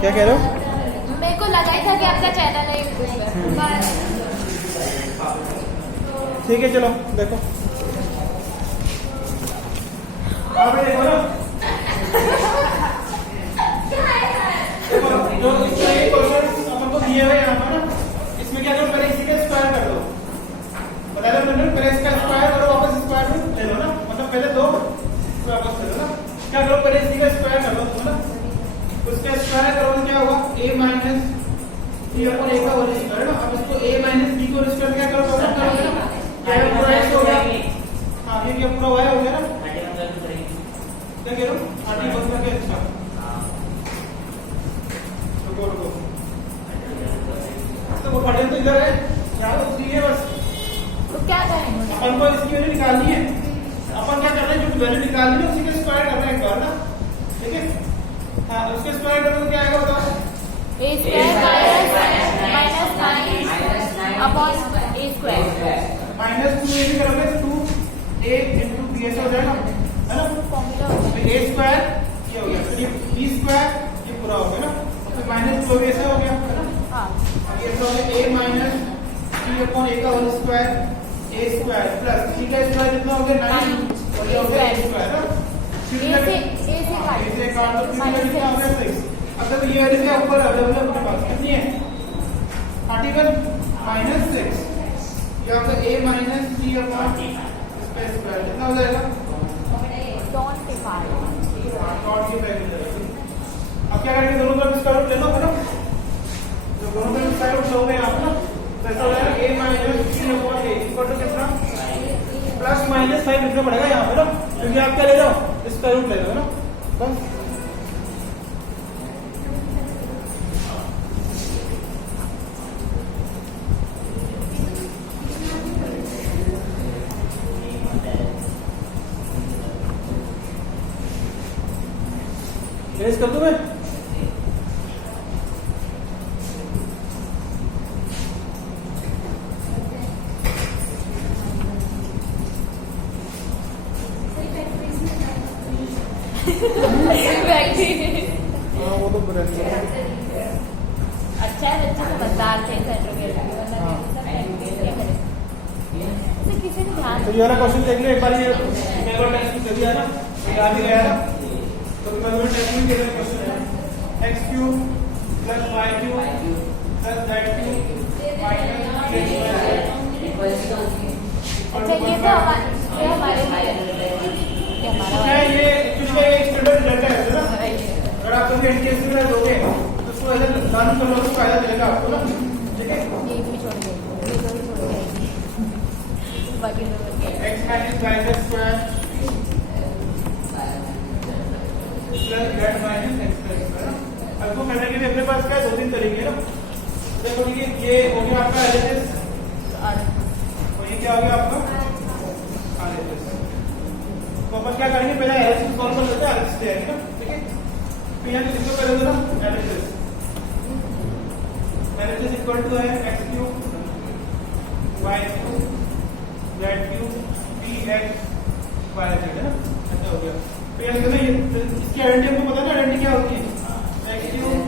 क्या कह रहे हो? मेरे को लगा ही था कि आपका चैनल है यूट्यूब पे। ठीक है चलो देखो आप देखो ना जो इसमें एक क्वेश्चन अपन को दिए हुए यहाँ पर ना, इसमें क्या करो पहले इसी का स्क्वायर कर दो। बता दो मैंने पहले इसका स्क्वायर करो वापस स्क्वायर रूट ले लो ना, मतलब पहले दो वापस ले लो ना। क्या करो पहले इसी का स्क्वायर कर दो तुम ना, उसका स्क्वायर करो तो क्या होगा a minus b upon a का होल स्क्वायर ना। अब इसको a माइनस b को स्क्वायर क्या करो करोगे ना, क्या पूरा x हो गया। हां ये क्या पूरा y हो गया ना, क्या कह रहे हो 30 बस करके। अच्छा रुको तो वो पढ़े तो इधर है यार, तो 3 है बस। तो क्या करेंगे? अपन को इसकी वैल्यू निकालनी है। अपन क्या करना है, जो वैल्यू निकालनी है उसी का स्क्वायर करना है एक बार ना, ठीक है। हाँ उसके स्क्वायर करोगे तो क्या आएगा बताओ? a square minus 9 upon a square minus 2a भी करोगे तो 2a into b ऐसे हो जाएगा है ना। फॉर्मूला तो a स्क्वायर ये हो गया, फिर ये b स्क्वायर ये पूरा हो गया ना, फिर माइनस 2 भी ऐसा हो गया है ना। हाँ ये तो हो गया a minus b upon a का whole square a square plus c का स्क्वायर कितना हो गया 9 और ये हो गया a स्क्वायर ना। a से काट दो, कितना हो गया 6। अब जब ये वैल्यू क्या ऊपर अवेलेबल है अपने पास कितनी है 31 माइनस 6, ये आपका a माइनस b अपॉन इसका स्क्वायर कितना हो जाएगा डॉट के पार। नॉट की वैल्यू। अब क्या करेंगे, दोनों तरफ स्क्वायर रूट ले लो ना, जो दोनों तरफ स्क्वायर रूट लोगे आप ना तो ऐसा हो जाएगा a minus b upon a equal to कितना प्लस माइनस 5 लिखना पड़ेगा यहाँ पे ना, क्योंकि आप क्या ले रहे हो स्क्वायर रूट ले रहे हो ना बस। कर दूं मैं? हाँ वो तो बुरा नहीं है। अच्छा है, बच्चे समझदार थे किसी ने ध्यान। तो ये वाला क्वेश्चन देख लो एक बार, ये पेपर टेस्ट में दिया ना तो याद ही गया ना। तो पेपर टेस्ट में कितना क्वेश्चन है x cube plus y cube plus z cube minus 3x। अच्छा ये तो हमारे क्या ये एक्चुअली ये स्टैंडर्ड रिजल्ट है ना। अगर आप कभी एनटीएस में दोगे तो उसको ऐसा रन कर लो तो फायदा मिलेगा आपको ना, ठीक है। ये भी छोड़ देंगे, ये भी छोड़ देंगे बाकी x minus y square plus z minus x square. अब को करने के लिए अपने पास क्या है, 2-3 तरीके ना। देखो ये हो गया आपका एलएचएस और ये क्या हो गया आपका आरएचएस। तो अपन क्या करेंगे, पहले एलएचएस सॉल्व कर लेते हैं, आरएचएस ले आएंगे ना, ठीक है। तो यहाँ इसको करेंगे ना एलएचएस इक्वल टू है x cube y cube z cube px y z है ना। अच्छा हो गया। तो ये इसकी आइडेंटिटी हमको पता है ना, आइडेंटिटी क्या होती है x cube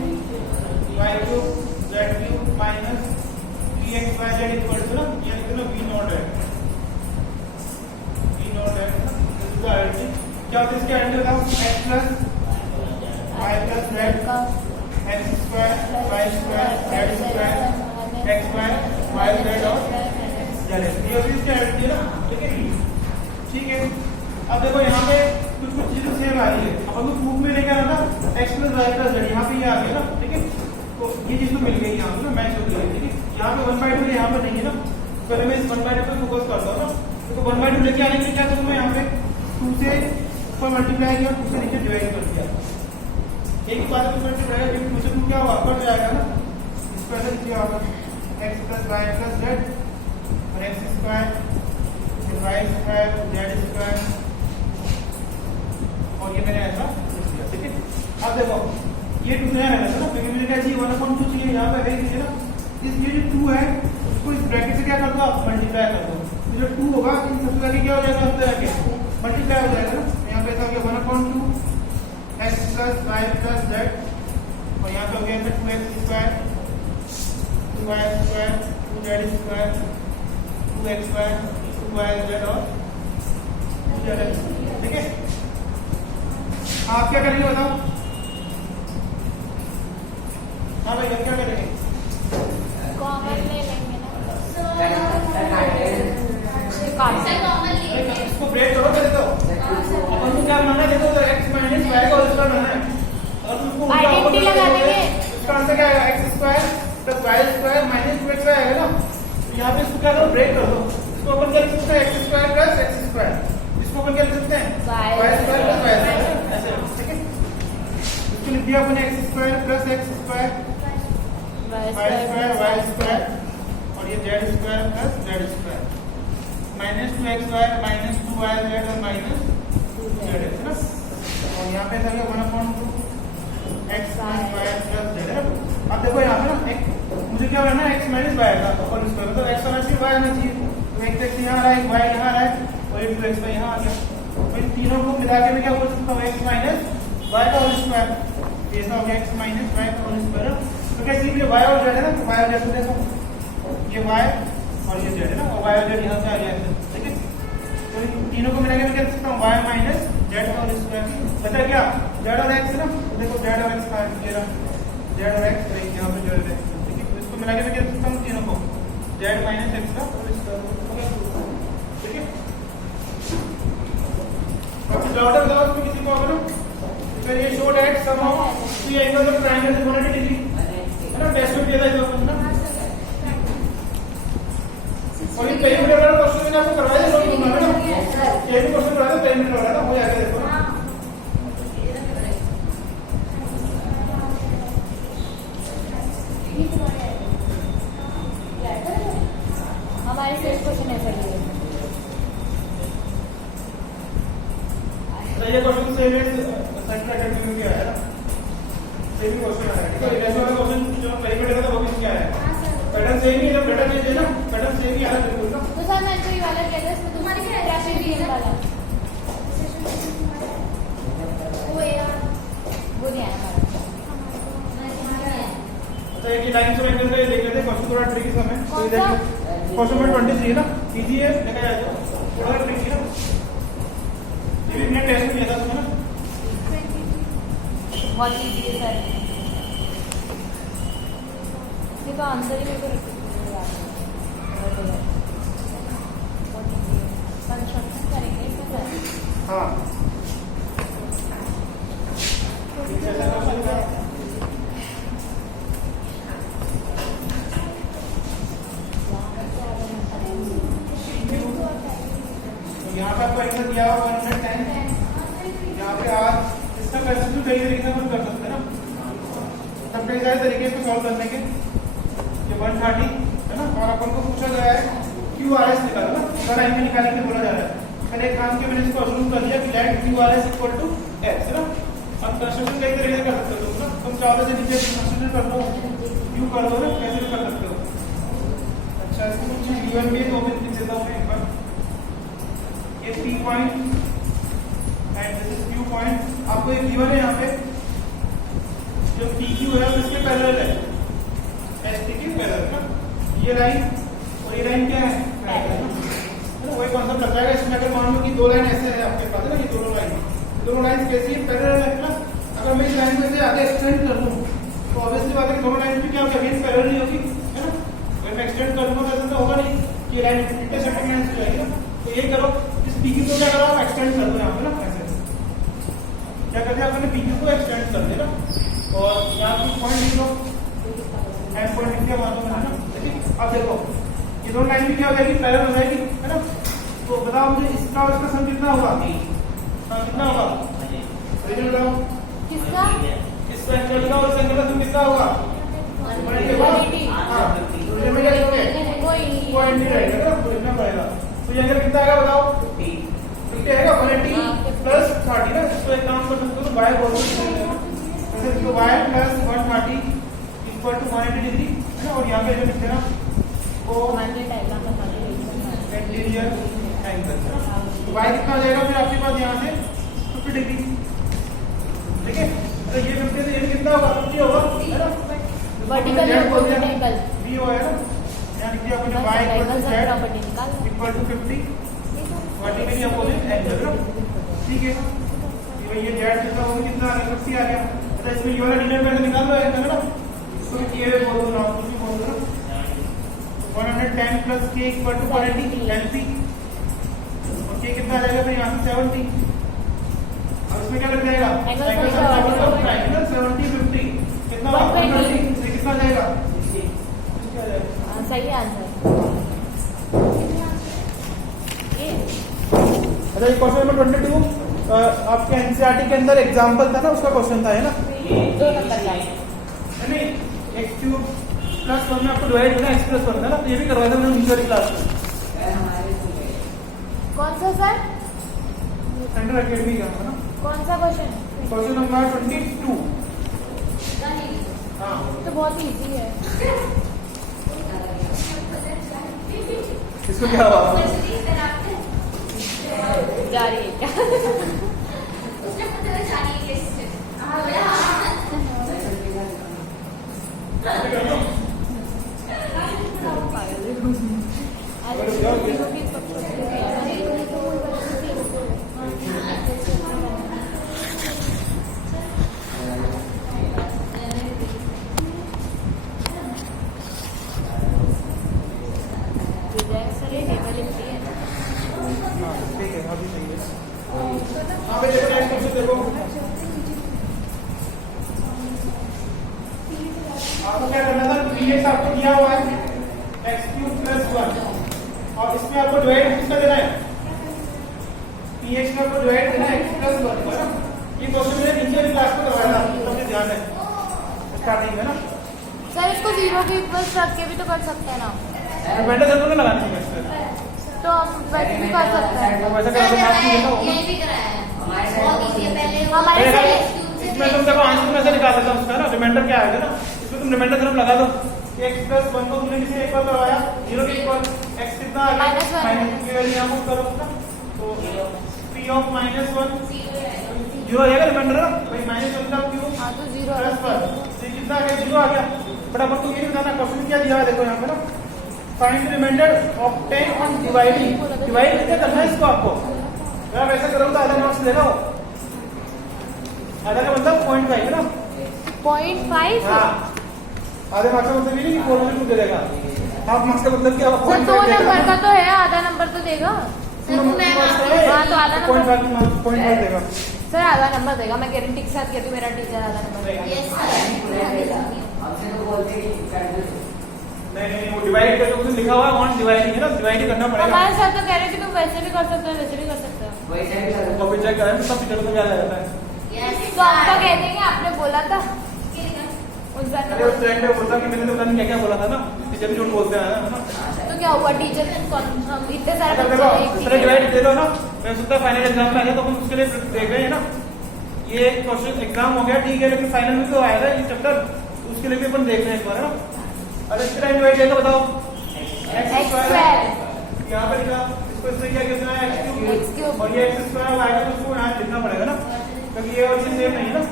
y cube z cube minus px y z equal to ना ये लिखो ना v नॉट है इसका आइडेंटिटी क्या होता है। इसकी आइडेंटिटी बताओ x plus y plus z x square y square z square x square y z और z। ये होती है इसकी आइडेंटिटी ना, ठीक है। अब देखो यहाँ पे कुछ चीजें सेम आ रही है, अपन को प्रूफ में लेके आना था x plus y plus z, यहाँ पे ये आ गया ना, ठीक है। तो ये चीज तो मिल गई यहाँ पे ना, मैच हो गई, ठीक है। यहाँ पे 1/2 यहाँ पे नहीं है ना, पहले मैं इस 1/2 पे फोकस करता हूँ ना। तो 1/2 लेके आने के लिए क्या करूँ मैं, यहाँ पे 2 से ऊपर मल्टीप्लाई किया, 2 से नीचे डिवाइड कर दिया। एक बात मल्टीप्लाई क्योंकि मुझे क्या होगा कट जाएगा ना, इसका क्या होगा x plus y plus z और x square y square z square और ये मैंने ऐसा लिख दिया, ठीक है। अब देखो ये 2 है ना, क्योंकि मैंने कहा जी 1/2 चाहिए, यहाँ पे है किसी ना, इसलिए जो 2 है उसको इस ब्रैकेट से क्या कर दो आप मल्टीप्लाई कर दो। तो जो 2 होगा इन सबसे आगे क्या हो जाएगा, अंदर आके मल्टीप्लाई हो जाएगा ना। यहाँ पे ऐसा हो गया 1/2 x plus Y plus Z और यहाँ पे हो गया 2x square 2y square 2z square 2xy 2yz और 2zx। ठीक है, आप क्या करेंगे बताओ? हाँ भैया क्या करेंगे? कॉमन ले लेंगे ना। इसको ब्रेक करो पहले तो। अपन को क्या मानना है? देखो तो x माइनस y का होल स्क्वायर मानना है और तुमको आइडेंटिटी लगा देंगे। इसका आंसर क्या आएगा? x square plus y square minus 2xy आएगा ना। तो यहाँ पे इसको क्या करो? ब्रेक कर दो। इसको अपन क्या लिख सकते हैं? x square plus x square. इसको अपन क्या लिख सकते हैं? y square plus y square. ऐसे ठीक है, इसको लिख दिया अपन x square plus x square y square y square और ये z square plus z square minus 2xy minus 2yz और माइनस 2zx है ना। और यहाँ पे था 1/2 x plus y plus z है। अब देखो यहाँ पे ना एक मुझे क्या करना है? x माइनस y का होल स्क्वायर तो x होना चाहिए y आना चाहिए। तो एक x यहाँ आ रहा है, y यहाँ आ रहा है और ये 2xy यहाँ आ गया। तो इन तीनों को मिला के मैं क्या बोल सकता हूँ? x माइनस y का होल स्क्वायर। ऐसा हो गया x माइनस y का होल स्क्वायर। तो क्या चीज ये y और z है ना, तो y और z को देखो, ये y और ये z है ना, और y और z यहाँ से आ गया। ठीक है, तो इन तीनों को मिला के मैं क्या लिख सकता हूँ? y माइनस z का होल स्क्वायर। बचा क्या? z और x है ना, तो देखो z और x का ये रहा, z और x तो यहाँ पे z है। ठीक है, तो इसको मिला के मैं क्या लिख सकता हूँ? तीनों को z माइनस x का होल स्क्वायर। ठीक है, अब डाउट है बताओ इसमें किसी को अगर फिर ये show that somehow see angle of triangle is 180 degree है ना। टेस्ट में दिया था इसको ना, और ये कई मिनट वाला क्वेश्चन मैंने आपको करवाया था लोग घुमा ना, ये भी क्वेश्चन करवाया था कई मिनट वाला ना, हो जाएगा देखो ना। हमारे सेट क्वेश्चन ऐसा ही है। तो ये क्वेश्चन सेम है सेकंड अटेम्प्ट में भी आया ना, सेम क्वेश्चन आया। ठीक है, ऐसा वाला क्वेश्चन जो पहले में था वो भी क्या है? पैटर्न सेम ही है, पैटर्न चेंज है ना, पैटर्न सेम ही आ रहा है बिल्कुल ना। तो सर मैं तो ये वाला कह रहा हूं, इसमें तुम्हारी क्या राशि भी है वाला वो यार वो नहीं आया हमारा। तो एक लाइन से एंगल का ये देख लेते हैं क्वेश्चन, थोड़ा ट्रिकी सा है। तो ये क्वेश्चन नंबर 23 है ना, इजी है, देखा जाए तो थोड़ा ट्रिकी है। ये भी मैंने टेस्ट में किया था तुम्हें ना, बहुत इजी है सर। इसका आंसर ही मेरे को कंस्ट्रक्शन करेंगे इसमें सर। हाँ यहाँ पे आपको आंसर दिया हुआ 110। यहाँ पे आज इसका कंसेप्ट कई तरीके से हम कर सकते हैं ना, तब कई सारे तरीके इसको सॉल्व करने के। ये 130 है ना, और अपन को पूछा गया है QRS निकालो ना, इसका लाइन में निकालने के लिए बोला जा रहा है। पहले एक काम किया मैंने इसको अज्यूम कर लिया कि let QRS equal to x है ना। अब कंस्ट्रक्शन कई तरीके से कर सकते हो तुम ना, तुम चाहो से नीचे कंस्ट्रक्शन कर लो, Q कर लो ना, कैसे भी कर सकते हो। अच्छा इसको कुछ गिवन भी तो भी लिख देता हूं मैं एक बार। ये P point and this is Q point. आपको एक गिवन है यहाँ पे जो PQ है इसके पैरेलल है, ST के पैरेलल ना। ये लाइन और ये लाइन क्या है? पैरेलल है ना, वही कॉन्सेप्ट लग जाएगा इसमें। अगर मान लो कि दो लाइन ऐसे है आपके पास है ना, ये दोनों लाइन कैसी है? पैरेलल है ना। अगर मैं इस लाइन में से आगे एक्सटेंड कर दूं तो ऑब्वियसली बात है कि दोनों लाइन भी क्या होगी? अगेंस्ट पैरेलल ही होगी है ना। अगर मैं एक्सटेंड कर दूंगा तो ऐसा तो होगा नहीं कि लाइन इंटरसेक्टिंग लाइन से जाएगी ना। तो ये करो, इस PQ को क्या करो? एक्सटेंड कर दो यहाँ पे ना, ऐसे क्या करते हैं आपने PQ को एक्सटेंड कर दिया ना, और यहाँ पे पॉइंट लिख लो, एंड पॉइंट लिख दिया वहां पे है ना। ठीक है, अब देखो ये दोनों लाइन भी क्या हो जाएगी? पैरेलल हो जाएगी है ना। तो बताओ मुझे इसका और इसका सम कितना होगा? कितना होगा? रीजन बताओ किसका? इस एंगल का और इस एंगल का सम कितना होगा? हां, तो ये में क्या लिखोगे? पॉइंट ही रहेगा ना, तो लिखना पड़ेगा। तो ये एंगल कितना आएगा बताओ? 50 आएगा। 180 प्लस 30 ना। इसको एक काम कर सकते हो, y बोल सकते हो, जैसे इसको y plus 130 equal to 180 degree है ना। और यहाँ पे जो लिखते हैं ना वो इंटीरियर एंगल, y कितना हो जाएगा फिर आपके पास यहाँ से 50 डिग्री। ठीक है, कितना होगा 50 होगा है ना वर्टिकल Z बोल दिया एंगल V हो है ना यानी कि अपने y एंगल Z से प्रॉपर्टी निकाल equal to 50 vertically opposite angle ना ठीक है ये Z कितना होगा कितना आ गया 50 आ गया तो इसमें ये वाला डिनोमिनेटर निकाल लो एंगल ना तो ये बोल दो ना कुछ भी बोल दो ना 110 plus k equal to 180 LP और k कितना आ जाएगा फिर यहाँ से 70 अब इसमें क्या लग जाएगा एंगल एंगल से ट्रायंगल 70 50 कितना 120 से कितना जाएगा क्या जाएगा सही आंसर ये अच्छा ये क्वेश्चन नंबर 22 आपके एनसीईआरटी के अंदर एग्जांपल था ना उसका क्वेश्चन था है ना 2 नंबर का नहीं x क्यूब प्लस 1 में आपको डिवाइड करना x प्लस 1 था ना तो ये भी करवाया था मैंने नीचे क्लास में कौन सा सर सेंट्रल एकेडमी का है ना कौन सा क्वेश्चन क्वेश्चन नंबर 22 हाँ तो बहुत इजी है इसको क्या हुआ जा रही है क्या ठीक है अभी सही है हाँ भाई देखो नेक्स्ट क्वेश्चन देखो आपको क्या करना था px आपको दिया हुआ है x क्यूब प्लस 1 और इसमें आपको डिवाइड किसका देना है px में आपको डिवाइड देना है x प्लस 1 है ना ये क्वेश्चन मैंने नीचे भी क्लास में करवाया था तो मुझे ध्यान है स्टार्टिंग में ना सर इसको 0 के इक्वल रख के भी तो कर सकते हैं ना रिमाइंडर जरूर ना लगानी है इसमें तो हम वैसे भी कर सकते हैं वैसे कर दो मैथ नहीं होगा यही भी कराया है बहुत इजी है पहले हमारे से इसमें तुम देखो आंसर में से निकाल देता हूं उसका ना रिमाइंडर क्या आएगा ना इसमें तुम रिमाइंडर सिर्फ लगा दो x प्लस 1 को तुमने किसी इक्वल करवाया 0 के इक्वल x कितना आ गया -1 माइनस की वैल्यू यहां पुट करो ना तो p ऑफ -1 0 आएगा रिमाइंडर ना भाई -1 का क्यों हाँ तो 0 प्लस 1 तो कितना आ गया 0 आ गया बराबर तो ये बताना क्वेश्चन क्या दिया है देखो यहां पे ना find remainder of 10 on dividing divide कितना करना है इसको आपको अगर आप ऐसा करोगे तो आधा मार्क्स देगा वो आधा का मतलब 0.5 है ना 0.5 हाँ आधे मार्क्स का मतलब ये नहीं कि 4 में दे देगा हाफ मार्क्स का मतलब क्या सर 2 नंबर का तो है आधा नंबर तो देगा हाँ तो आधा नंबर 0.5 देगा सर आधा नंबर देगा मैं गारंटी के साथ कहती हूँ मेरा टीचर आधा नंबर देगा यस नहीं वो डिवाइड करके उसमें लिखा हुआ है ऑन डिवाइडिंग है ना डिवाइड करना पड़ेगा हमारे साथ तो कह रहे थे तुम वैसे भी कर सकते हो वैसे भी कर सकते हो कॉपी चेक करें तो सब टीचर को याद आ जाता है तो हम तो कह देंगे आपने बोला था उस बार अरे उस टाइम पे बोलता कि मैंने तो पता नहीं क्या क्या बोला था ना टीचर भी झूठ बोलते हैं ना तो क्या हुआ टीचर हम इतने सारे अगर बच्चे देखो इस तरह डिवाइड दे दो ना मैं सोचता फाइनल एग्जाम में आ जाए तो हम उसके लिए देख रहे हैं ना ये क्वेश्चन एग्जाम हो गया ठीक है लेकिन फाइनल में तो आएगा ये चैप्टर उसके लिए भी अपन देख रहे हैं एक बार है ना अरे इसके टाइम डिवाइड देगा बताओ x स्क्वायर यहाँ पर लिखा इसको इससे क्या कितना है x x क्यूब और ये x स्क्वायर y तो उसको यहाँ लिखना पड़ेगा ना क्योंकि ये और ये सेम नहीं है ना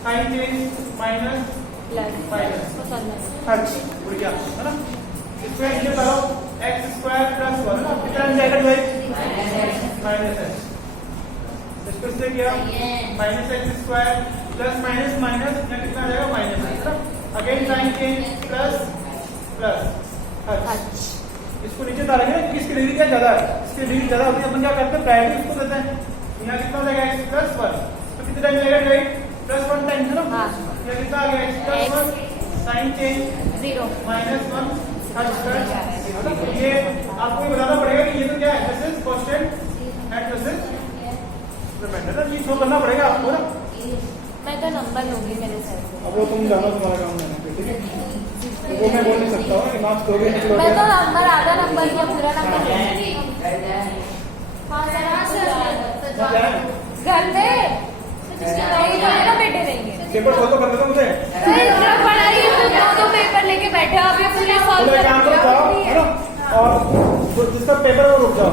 साइन चेंज माइनस प्लस अच्छा बढ़िया है ना इसको ये करो x स्क्वायर प्लस 1 है ना कितना जाएगा डिवाइड माइनस x इसको इससे क्या minus x square plus minus minus कितना आ जाएगा माइनस है ना again sine change plus plus अच्छा इसको नीचे डालेंगे ना किसकी डिग्री क्या ज्यादा है इसकी डिग्री ज्यादा होती है अपन क्या करते हैं प्रायोरिटी इसको देते हैं यहाँ कितना हो जाएगा x प्लस 1 तो कितने टाइम जाएगा डिवाइड प्लस 1 टाइम है ना हाँ ये कितना आ गया x plus 1 sign change 0 minus 1 ये आपको ये बताना पड़ेगा कि ये तो क्या है this is question and this is remainder ना ये शो करना पड़ेगा आपको ना मैं तो नंबर लूंगी मेरे सर से अब वो तुम जानो तुम्हारा काम नहीं है ठीक है वो मैं बोल नहीं सकता हूँ कि मार्क्स दोगे नहीं दोगे मैं तो नंबर आधा नंबर या पूरा नंबर घर में नहीं तो ना बेटे देंगे पेपर खोल तो कर देता मुझे पढ़ाई दो पेपर लेके बैठे हो अभी पूरे सॉल्व तो एक काम करो जाओ है ना और जिसका पेपर है वो रुक जाओ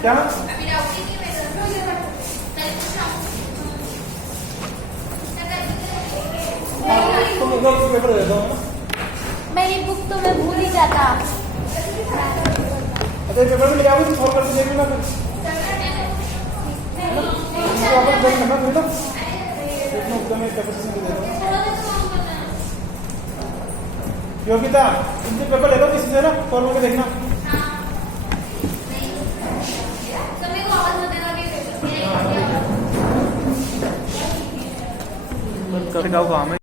क्या पेपर दे दो ना। मेरी बुक तो मैं भूल ही जाता। अच्छा पेपर में ले आओगे तो सॉल्व करके देख लेना फिर। वापस देख करना फिर तो इतना एकदम एक पेपर से दे दो। योगिता इनके पेपर ले लो किसी से ना सॉल्व करके देखना। समय को आवाज मत देना कि कब काम है।